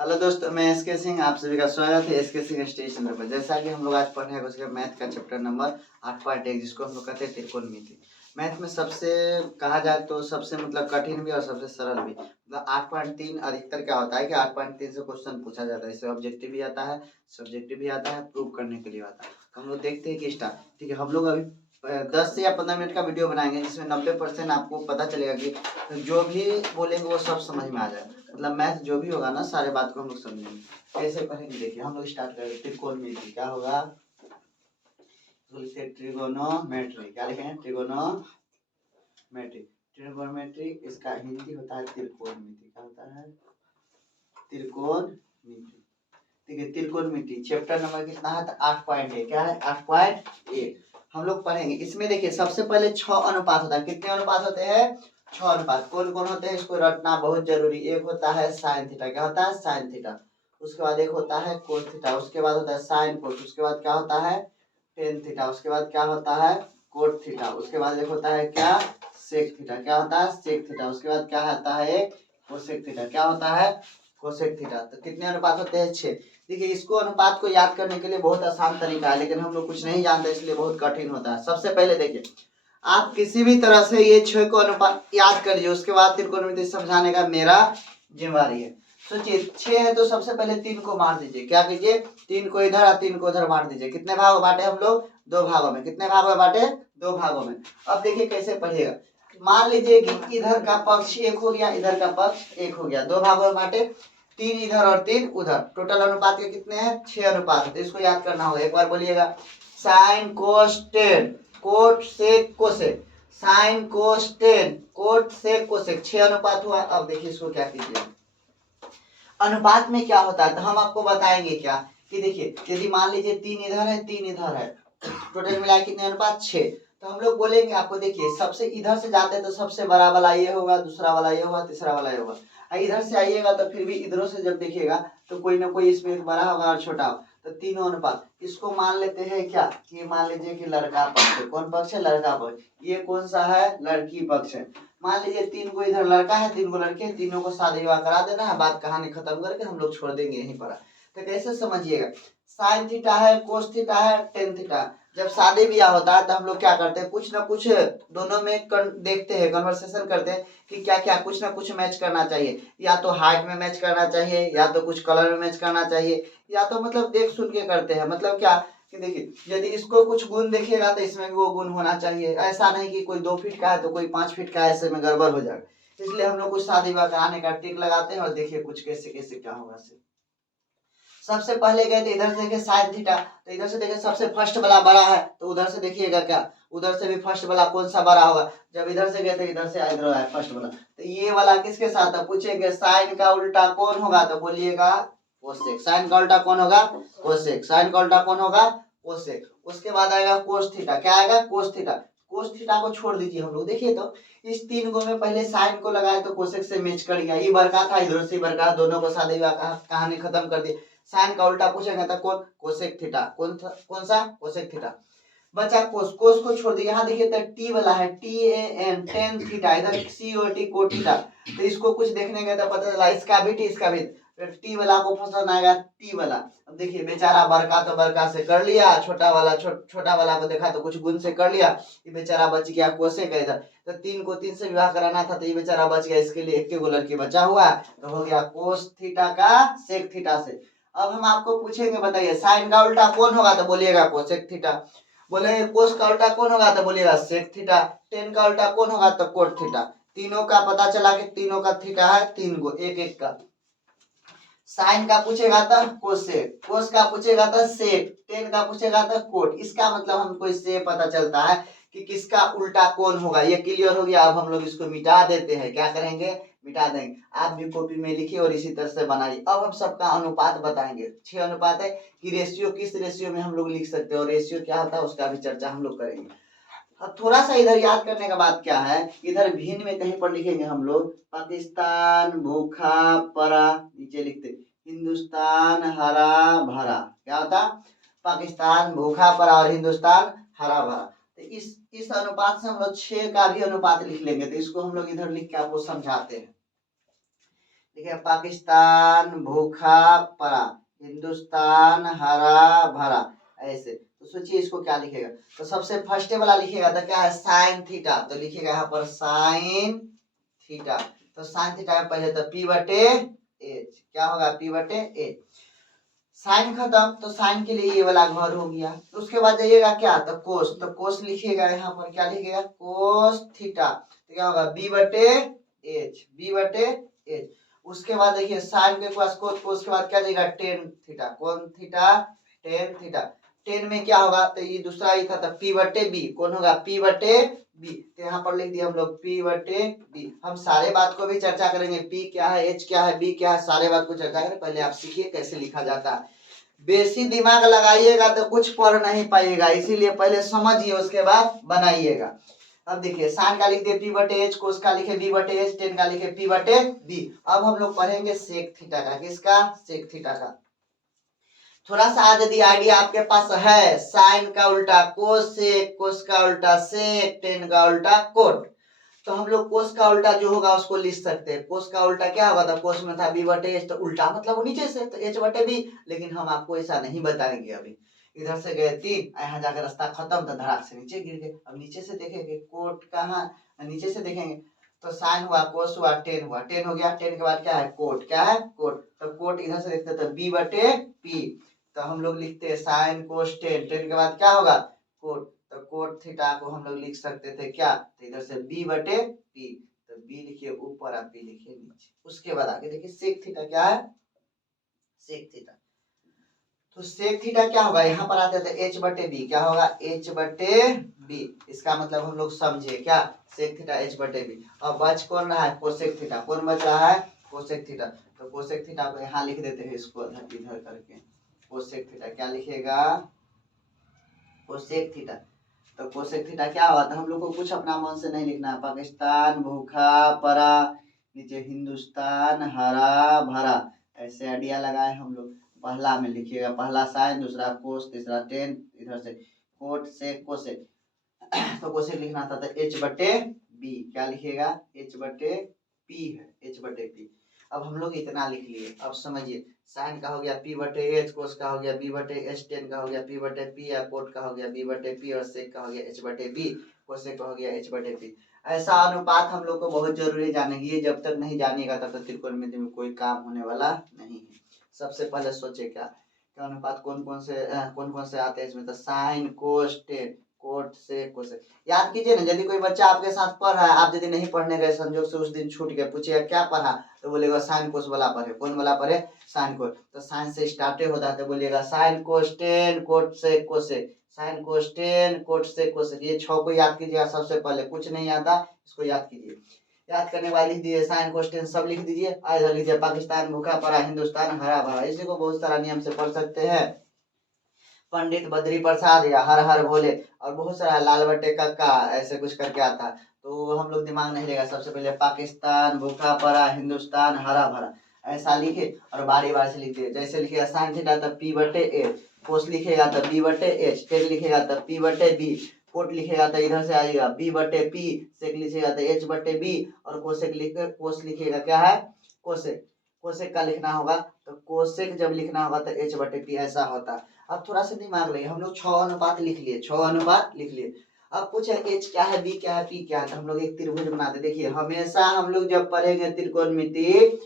Hello दोस्तों, मैं S के सिंह। आप सभी का स्वागत है एस के सिंह स्टडी चैनल पर। जैसा कि हम लोग आज पढ़ रहे हैं उसके मैथ का चैप्टर नंबर 8.1, जिसको हम लोग कहते हैं त्रिकोणमिति। मैथ में सबसे कहा जाए तो सबसे कठिन भी और सबसे सरल भी। 8.3 अधिकतर क्या होता है कि 8.3 से क्वेश्चन पूछा जाता है। इससे ऑब्जेक्टिव भी आता है, सब्जेक्टिव भी आता है, प्रूव करने के लिए आता है। हम लोग देखते हैं कि स्टार्ट। ठीक है, हम लोग अभी 10 से या 15 मिनट का वीडियो बनाएंगे, जिसमें 90% आपको पता चलेगा कि जो भी बोलेंगे वो सब समझ में आ जाए। मैथ जो भी होगा ना, सारे बात को हम लोग समझेंगे। कैसे पढ़ेंगे देखिए, हम लोग स्टार्ट करेंगे। त्रिकोणमिति क्या होगा? ट्रिगोनोमेट्री क्या लिखेंगे? ट्रिगोनोमेट्री। ट्रिगोनोमेट्री इसका हिंदी होता है त्रिकोणमिति। क्या होता है? त्रिकोणमिति। ठीक है, त्रिकोणमिति चैप्टर नंबर कितना है? 8.1। क्या है? 8.1 हम लोग पढ़ेंगे। इसमें देखिए सबसे पहले 6 अनुपात होता है। कितने अनुपात होते हैं? 6 अनुपात। कौन कौन होते हैं इसको रटना बहुत जरूरी। एक होता है साइन थीटा। क्या होता है? Sine theta. उसके बाद एक होता है कोस थीटा। उसके बाद होता है साइन कोस। उसके बाद क्या होता है? Tan theta. उसके बाद क्या होता है? Cot theta. उसके बाद एक होता है क्या? Sec theta. क्या होता है? Sec theta. उसके बाद क्या आता है? एक कोसेक थीटा। क्या होता है? Cosec theta. तो कितने अनुपात होते हैं? 6। देखिए, इसको अनुपात को याद करने के लिए बहुत आसान तरीका है, लेकिन हम लोग कुछ नहीं जानते इसलिए बहुत कठिन होता है। सबसे पहले देखिए, आप किसी भी तरह से ये 6 को अनुपात याद कर लीजिए। उसके बाद त्रिकोणमिति समझाने का मेरा जिम्मेवारी है। सोचिए 6 है तो सबसे पहले 3 को मार दीजिए। क्या कीजिए? 3 को इधर और 3 को उधर मार दीजिए। कितने भाग बांटे हम लोग? 2 भागों में। कितने भागों में बांटे? 2 भागों में। अब देखिए कैसे पढ़िएगा। मान लीजिए कि इधर का पक्ष 1 हो गया, इधर का पक्ष 1 हो गया। 2 भागों में बांटे, 3 इधर और 3 उधर। टोटल अनुपात के कितने हैं? 6 अनुपात है। तो इसको याद करना होगा। एक बार बोलिएगा। Sin cos tan, cot sec cosec, sin cos tan, cot sec cosec. 6 अनुपात हुआ। अब देखिए इसको क्या कीजिए। अनुपात में क्या होता है तो हम आपको बताएंगे क्या कि देखिए, यदि मान लीजिए 3 इधर है 3 इधर है, टोटल मिला कितने अनुपात? 6। तो हम लोग बोलेंगे आपको, देखिए सबसे इधर से जाते हैं तो सबसे बड़ा वाला ये होगा, दूसरा वाला ये होगा, तीसरा वाला ये होगा। इधर से आइएगा तो फिर भी इधरों से जब देखिएगा तो कोई ना कोई इसमें एक बड़ा होगा और छोटा होगा। तो तीनों अनुपात। इसको मान लेते हैं क्या कि मान लीजिए कि लड़का पक्ष है। कौन पक्ष है? लड़का पक्ष। ये कौन सा है? लड़की पक्ष है। मान लीजिए 3 को इधर लड़का है, 3 को लड़के हैं, तीनों को शादी विवाह करा देना है। बात कहानी खत्म करके हम लोग छोड़ देंगे यहीं पर। तो कैसे समझिएगा। साइन थीटा है, कोस थीटा है, टेन थीटा। जब शादी ब्याह होता है तो हम लोग क्या करते हैं? कुछ ना कुछ दोनों में देखते हैं, कन्वर्सेशन करते हैं कि क्या क्या कुछ ना कुछ मैच करना चाहिए। या तो हाइट में मैच करना चाहिए, या तो कुछ कलर में मैच करना चाहिए, या तो देख सुन के करते हैं। क्या कि देखिए, यदि इसको कुछ गुण देखिएगा तो इसमें भी वो गुण होना चाहिए। ऐसा नहीं कि कोई 2 फीट का है तो कोई 5 फीट का है, ऐसे में गड़बड़ हो जाएगा। इसलिए हम लोग कुछ शादी विवाह कराने का टिक लगाते हैं और देखिए कुछ कैसे कैसे क्या होगा। सबसे पहले गए थे इधर से देखे साइन थीटा, तो इधर से देखे सबसे फर्स्ट वाला बड़ा है, तो उधर से देखिएगा क्या, उधर से भी फर्स्ट वाला कौन सा बड़ा होगा। जब इधर से गए थे इधर से इधर आया फर्स्ट वाला, तो ये वाला किसके साथ है? पूछेंगे साइन का उल्टा कौन होगा तो बोलिएगा कोसेक। साइन का उल्टा कौन होगा? कोसेक। साइन का उल्टा कौन होगा? कोसेक। उसके बाद आएगा कोस थीटा। क्या आएगा? Cos theta. कोस थीटा को छोड़ दीजिए हम लोग। देखिए तो इस 3 को में पहले साइन को लगाए तो कोसेक से मैच कर गया। ये बड़का था, इधर से बड़का, दोनों को शादी विवाह कहानी खत्म कर दी। साइन का उल्टा पूछेगा तो कौन? Cosec theta. कौन सा? Cosec theta. बचा कोस। कोस को छोड़ दिए। यहाँ देखिए तो टी वाला है, T A N, tan theta. इधर C O T, cot theta. तो इसको कुछ देखने गए तो पता चला इसका भी टी, इसका भी। टी वाला को पसंद आएगा टी वाला। अब देखिए बेचारा बड़का तो बड़का से कर लिया, छोटा वाला छोटा वाला को देखा तो कुछ गुण से कर लिया। ये बेचारा बच गया कोसेक। इधर तो 3 को 3 से विवाह कराना था तो ये बेचारा बच गया। इसके लिए एक लड़की बचा हुआ है, तो हो गया कोस थीटा का सेक थीटा से। अब हम आपको पूछेंगे, बताइए साइन का उल्टा कौन होगा तो बोलिएगा कोसेक थीटा। बोले कोस का उल्टा कौन होगा तो बोलिएगा सेक थीटा। टेन का उल्टा कौन होगा तो कोट थीटा। तीनों का पता चला कि तीनों का थीटा है 3 को, एक एक का। साइन का पूछेगा तो कोसेक, कोस का पूछेगा तो सेक, टेन का पूछेगा तो कोट। इसका मतलब हमको इससे पता चलता है कि किसका उल्टा कौन होगा। ये क्लियर हो गया। अब हम लोग इसको मिटा देते हैं। क्या करेंगे? मिटा देंगे। आप भी कॉपी में लिखिए और इसी तरह से बनाइए। अब हम सबका अनुपात बताएंगे। 6 अनुपात है कि रेशियो किस रेशियो में हम लोग लिख सकते हैं और रेशियो क्या होता है उसका भी चर्चा हम लोग करेंगे। अब थोड़ा सा इधर याद करने का बात क्या है, इधर भिन्न में कहीं पर लिखेंगे हम लोग पाकिस्तान भूखा पड़ा, नीचे लिखते हिंदुस्तान हरा भरा। क्या होता? पाकिस्तान भूखा पड़ा और हिंदुस्तान हरा भरा। तो इस अनुपात से हम लोग 6 का भी अनुपात लिख लेंगे। तो इसको हम लोग इधर लिख के आपको समझाते हैं। ठीक है, पाकिस्तान भूखा पड़ा, हिंदुस्तान हरा भरा, ऐसे। तो सोचिए इसको क्या लिखेगा। तो सबसे फर्स्ट वाला लिखेगा तो क्या है, साइन थीटा। तो लिखेगा यहाँ पर साइन थीटा। तो साइन थीटा में पहले तो पी बटे एच, क्या होगा, पी बटे एच। साइन खत्म, तो साइन के लिए ये वाला घर हो गया। तो उसके बाद जाइएगा क्या, तो कोस। तो कोस लिखिएगा यहाँ पर, क्या लिखिएगा, कोस थीटा। तो क्या होगा, बी बटे एच, बी बटे एच। उसके बाद देखिए साइन के पास कोस के बाद क्या जाएगा, टेन थीटा। कौन थीटा, टेन थीटा। टेन में क्या होगा, तो ये दूसरा ही था, तो पी बटे बी। कौन होगा, पी बटे बी। तो यहाँ पर लिख दिया हम लोग पी बटे बी। हम सारे बात को भी चर्चा करेंगे, पी क्या है, एच क्या है, बी क्या है, सारे बात को चर्चा करें। पहले आप सीखिए कैसे लिखा जाता है। बेसी दिमाग लगाइएगा तो कुछ पढ़ नहीं पाइएगा, इसीलिए पहले समझिए उसके बाद बनाइएगा। अब देखिए साइन का लिख दिए पी बटे एच, कोस का लिखे बी बटे एच, टेन का लिखे पी बटे बी। अब हम लोग पढ़ेंगे सेक थीटा का। किसका, सेक थीटा का। थोड़ा सा यदि आइडिया आपके पास है, साइन का उल्टा कोसेक, कोस का उल्टा सेक, टेन का उल्टा कोट। तो हम लोग कोस का उल्टा जो होगा उसको लिख सकते हैं। कोस का उल्टा क्या होगा, तो कोस में था बी बटे एच, तो उल्टा मतलब वो नीचे से, तो एच बटे बी। लेकिन हम आपको ऐसा नहीं बताएंगे अभी। इधर से गए 3, यहाँ जाकर रास्ता खत्म, तो धड़ाक से नीचे गिर गए। अब नीचे से देखेंगे कोट कहाँ, नीचे से देखेंगे तो साइन हुआ, कोस हुआ, टेन हुआ, टेन हो गया। टेन के बाद क्या है, कोट, क्या है, कोट। तो कोट इधर से देखते तो बी बटे पी। तो हम लोग लिखते हैं साइन कोस टेन, टेन के बाद क्या होगा, कोट। तो कोट थीटा को हम लोग लिख सकते थे क्या, तो इधर से बी बटे पी। तो बी लिखिए ऊपर और पी लिखिए नीचे। उसके बाद आगे देखिए सेक थीटा क्या है, सेक थीटा। तो सेक थीटा क्या होगा, यहाँ पर आते थे एच बटे बी, क्या होगा, एच बटे बी। इसका मतलब हम लोग समझे क्या, सेक थीटा एच बटे बी। अब बच कौन रहा है, कोसेक थीटा। कौन बच रहा है, कोसेक थीटा। तो कोसेक थीटा को यहाँ लिख देते हैं, इसको इधर करके। कोसेक थीटा क्या लिखेगा, कोसेक थीटा। तो कोसेक थीटा क्या हुआ था, हम लोग को कुछ अपना मन से नहीं लिखना है। पाकिस्तान भूखा पड़ा, नीचे हिंदुस्तान हरा भरा, ऐसे आइडिया लगाए हम लोग। पहला में लिखिएगा, पहला साइन, दूसरा कोस, तीसरा टेन, इधर से कोट से कोसेक। तो कोसेक लिखना था तो एच बटे बी, क्या लिखिएगा, एच बटे पी है, एच बटे पी। अब हम लोग इतना लिख लिए। अब समझिए साइन का हो गया पी बटे एच, कोस का हो गया बी बटे एच, टेन का हो गया पी बटे पी, या कोट का हो गया बी बटे पी, और सेक का हो गया एच बटे बी, कोसेक का हो गया एच बटे पी। ऐसा अनुपात हम लोग को बहुत जरूरी जानेंगे। जब तक नहीं जानिएगा तब तक त्रिकोणमिति में कोई काम होने वाला नहीं है। सबसे पहले सोचे क्या अनुपात कौन कौन से आते हैं इसमें, तो sign cos tan, cot sec cosec. याद कीजिए ना, यदि कोई बच्चा आपके साथ पढ़ रहा है, आप यदि नहीं पढ़ने गए, संजोग से उस दिन छूट गया, पूछिएगा क्या पढ़ा, तो बोलेगा साइन कोस वाला पढ़े। कौन वाला पढ़े, साइन कोस। तो साइन से स्टार्ट होता है, तो बोलिएगा sin cos tan, cot sec cosec, sin cos tan, cot sec cosec. ये 6 को याद कीजिएगा सबसे पहले। कुछ नहीं आता इसको याद कीजिए। याद करने वाले लिख दीजिए, साइन कोस टेन सब लिख दीजिए। इधर लीजिए पाकिस्तान भूखा पड़ा, हिंदुस्तान हरा भरा। इसी को बहुत सारा नियम से पढ़ सकते हैं। पंडित बद्री प्रसाद या हर हर भोले, और बहुत सारा लाल बट्टे कक्का, ऐसे कुछ करके आता। तो हम लोग दिमाग नहीं लेगा। सबसे पहले पाकिस्तान भूखा पड़ा, हिंदुस्तान हरा भरा, ऐसा लिखे और बारी बारी से लिख दिए। जैसे लिखेगा साइन थीटा तब पी बटे एच, कोस लिखेगा तब बी बटे एच, टेन लिखेगा तब पी बटे बी, कोट लिखेगा तो इधर से आएगा बी बटे पी, सेक लिखेगा तो एच बटे बी, और कोसेक लिख कोस लिखेगा क्या है, कोसेक। कोसेक का लिखना होगा तो कोसेक जब लिखना होगा तो एच बटे पी, ऐसा होता है। अब थोड़ा सा दिमाग लगे, हम लोग 6 अनुपात लिख लिए, 6 अनुपात लिख लिए। अब पूछे एच क्या है, बी क्या है, पी क्या है, तो हम लोग एक त्रिभुज बनाते। देखिए हमेशा हम लोग जब पढ़ेंगे त्रिकोणमिति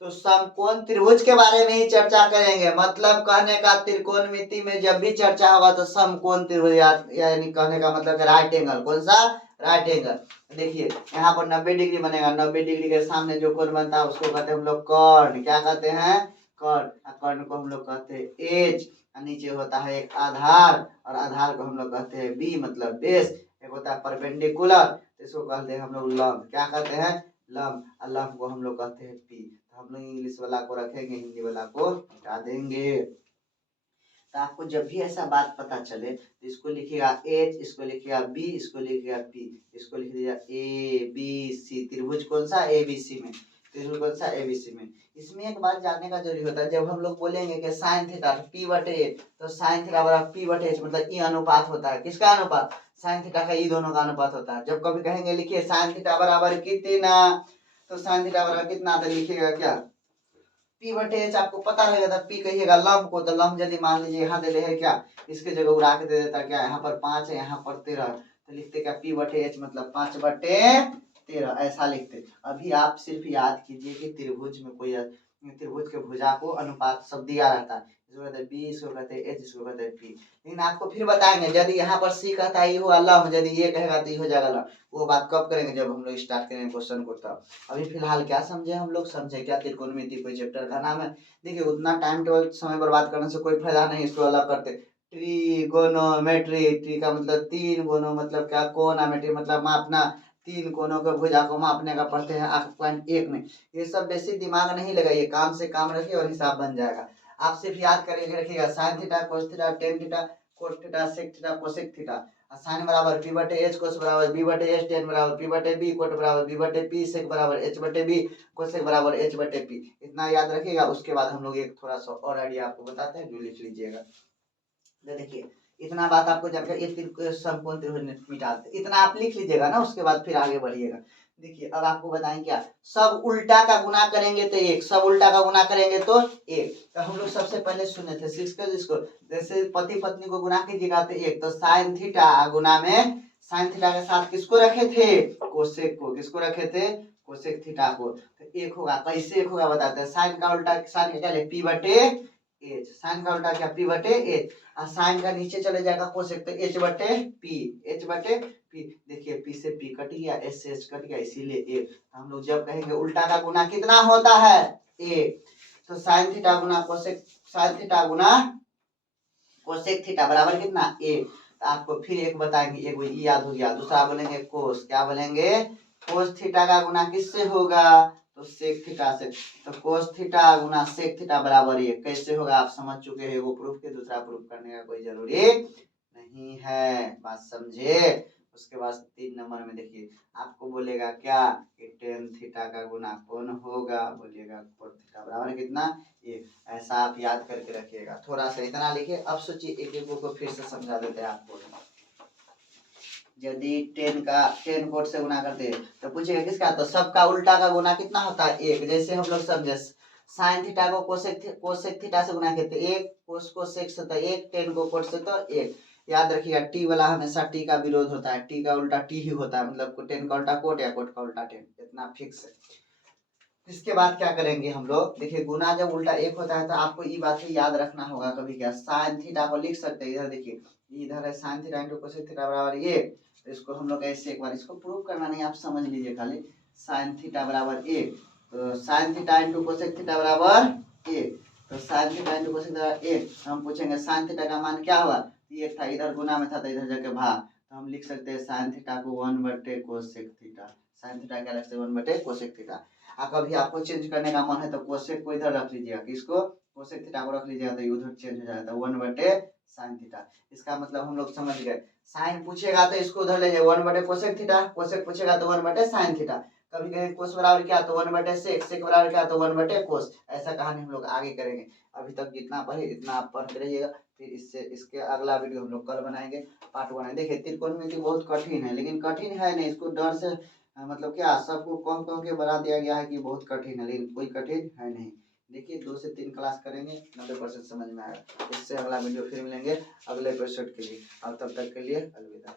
तो समकोण त्रिभुज के बारे में ही चर्चा करेंगे। मतलब कहने का त्रिकोणमिति में जब भी चर्चा होगा तो समकोण त्रिभुज, यानी कहने का मतलब राइट एंगल। कौन सा, राइट एंगल। देखिए यहाँ पर 90 डिग्री बनेगा, 90 डिग्री के सामने जो कोण बनता है उसको कहते हैं हम लोग कर्ण। क्या कहते हैं, कर्ण। कर्ण को हम लोग कहते हैं एच। नीचे होता है एक आधार, और आधार को हम लोग कहते हैं बी, मतलब बेस। एक होता है परपेंडिकुलर, इसको कहते हैं हम लोग लंब। क्या कहते हैं, लंब। और लंब को हम लोग कहते हैं पी। तो हम लोग इंग्लिश वाला को रखेंगे, हिंदी वाला को हटा देंगे। तो आपको जब भी ऐसा बात पता चले तो इसको लिखिएगा एच, इसको लिखिएगा बी, इसको लिखिएगा पी, इसको लिख दीजिएगा ए बी सी। त्रिभुज कौन सा, ए बी सी में। त्रिभुज कौन सा, ए बी सी में। इसमें एक बात जानने का जरूरी होता है, जब हम लोग बोलेंगे कि साइन थीटा पी बटे एच, तो साइन थीटा बराबर पी बटे एच, मतलब ई अनुपात होता है। किसका अनुपात, साइन थीटा का, ई दोनों का अनुपात होता है। जब कभी कहेंगे लिखिए साइन थीटा बराबर कितना, तो साइन थीटा बराबर कितना आता है लिखिएगा क्या, पी बटे एच आपको पता रहेगा था, पी कहिएगा लंब को, तो लंब यदि मान लीजिए यहाँ दे रहे हैं क्या, इसके जगह उड़ा के दे देता क्या, यहाँ पर 5 है यहाँ पर 13, तो लिखते क्या पी बटे एच मतलब 5/13 ऐसा लिखते। अभी आप सिर्फ याद कीजिए कि त्रिभुज में कोई त्रिभुज के भुजा को अनुपात सब दिया रहता है, इसको कहते हैं बी, इसको कहते हैं एच, इसको कहते हैं पी। लेकिन आपको फिर बताएंगे यदि यहाँ पर सी कहता है ये होगा लंब, यदि ये कहेगा तो ये हो जाएगा लंब, वो बात कब करेंगे जब हम लोग स्टार्ट करेंगे क्वेश्चन को तब। अभी फिलहाल क्या समझे हम लोग, समझे क्या त्रिकोणमिति कोई चैप्टर का नाम है। देखिए उतना टाइम टेबल समय बर्बाद करने से कोई फायदा नहीं, इसको अलग करते। ट्रीगोनोमेट्री, ट्री का मतलब तीन, गोनो मतलब क्या, कोनामेट्री मतलब मापना, तीन कोनों के भुजा को मापने का पढ़ते हैं 8.1 में। ये सब बेसिक दिमाग नहीं लगाइए, काम से काम रखिए और हिसाब बन जाएगा। आप सिर्फ याद करेंगे रखिएगा sin theta cos theta tan theta cot theta sec theta cosec theta, sin बराबर पी बटे एच, कोस बराबर बी बटे एच, टेन बराबर पी बटे बी, कोट बराबर बी बटे पी, सेक बराबर एच बटे बी, कोसेक बराबर एच बटे पी। इतना याद रखिएगा। उसके बाद हम लोग एक थोड़ा सा और आइडिया आपको बताते हैं जो लिख लीजिएगा। देखिए इतना बात आपको जब एक संपूर्ण त्रिभुज मिटा देते, इतना आप लिख लीजिएगा ना, उसके बाद फिर आगे बढ़िएगा। देखिए अब आपको बताएं क्या, सब उल्टा का गुना करेंगे तो एक, सब उल्टा का गुना करेंगे तो एक। तो हम लोग सबसे पहले सुने थे जिसको जैसे पति पत्नी को गुना कीजिएगा तो एक, तो साइन थीटा गुना में साइन थीटा के साथ किसको रखे थे, कोसेक को, किसको रखे थे, कोसेक थीटा को। तो एक होगा, कैसे एक होगा बताते हैं। साइन का उल्टा, साइन क्या ले, पी बटे एच, साइन का उल्टा क्या, पी बटे एच, और साइन का नीचे चले जाएगा कोसेक तो एच बटे पी, एच बटे पी। देखिए पी से पी कट गया, एच से एच कट गया, इसीलिए एक। हम लोग जब कहेंगे उल्टा का गुना कितना होता है, एक, तो साइन थीटा गुना कोसेक, साइन थीटा गुना कोसेक थीटा बराबर कितना, एक। तो आपको फिर एक बताएंगे, एक ये याद हो गया, दूसरा बोलेंगे कोस, क्या बोलेंगे, कोस थीटा का गुना किससे होगा, तो सेक थीटा से। तो कोस थीटा गुना सेक थीटा बराबर एक, कैसे होगा आप समझ चुके हैं, वो प्रूफ के दूसरा प्रूफ करने का कोई जरूरी नहीं है, बात समझे। उसके बाद 3 नंबर में देखिए आपको बोलेगा क्या कि टेन थीटा का गुना कौन होगा, बोलिएगा कोट थीटा बराबर कितना, ये। ऐसा आप याद करके रखिएगा। थोड़ा सा इतना लिखिए। अब सोचिए एक एक को फिर से समझा देते हैं आपको। यदि 10 कोट से गुना करते हैं तो पूछेगा किसका, तो सबका उल्टा का गुना कितना होता है, एक। जैसे हम लोग समझे साइन थीटा को कोसेक थीटा से गुना करते एक, कोस को सेक से तो एक, 10 को कोट से तो एक। याद रखिएगा टी वाला हमेशा टी का विरोध होता है, टी का उल्टा टी ही होता है, मतलब 10 का उल्टा कोट या कोट का उल्टा 10, इतना फिक्स है। इसके बाद क्या करेंगे हम लोग, देखिए गुना जब उल्टा एक होता है तो आपको ये बात ही याद रखना होगा कभी क्या, साइन थीटा को लिख सकते हैं, इधर देखिए इधर है sine theta into cosec theta बराबर ये, तो इसको हम लोग ऐसे एक बार, इसको प्रूव करना नहीं आप समझ लीजिए खाली, साइन थीटा बराबर एक, तो sine theta into cosec theta बराबर एक, तो sine theta into cosec theta एक। हम पूछेंगे साइन थीटा का मान क्या हुआ, ये था, इधर गुना में था तो इधर जाके भाग, तो हम लिख सकते हैं साइन थीटा को 1/कोसेक थीटा, साइन थीटा क्या लगता है 1/कोसेक थीटा। कभी आपको चेंज करने का मन है तो कोसेक को इधर रख लीजिएगा, किसको, कोसेक थीटा को रख लीजिएगा, तो उधर चेंज हो जाता है 1/साइन थीटा। इसका मतलब हम लोग समझ गए, साइन पूछेगा तो इसको उधर ले जाए 1/कोसेक थीटा, कोसेक पूछेगा तो 1/साइन थीटा। कभी कहीं कोस बराबर क्या तो 1/सेक, सेक बराबर क्या तो 1/कोस। ऐसा कहानी हम लोग आगे करेंगे। अभी तक जितना पढ़े इतना आप पढ़ते रहिएगा, फिर इससे इसके अगला वीडियो हम लोग कल बनाएंगे, पार्ट 1 है। देखिए त्रिकोणमिति बहुत कठिन है, लेकिन कठिन है नहीं, इसको डर से मतलब क्या सबको कह के बना दिया गया है कि बहुत कठिन है, लेकिन कोई कठिन है नहीं। देखिए 2 से 3 क्लास करेंगे 90% समझ में आएगा। इससे अगला वीडियो फिर मिलेंगे अगले एपिसोड के लिए, और तब तक के लिए अलविदा।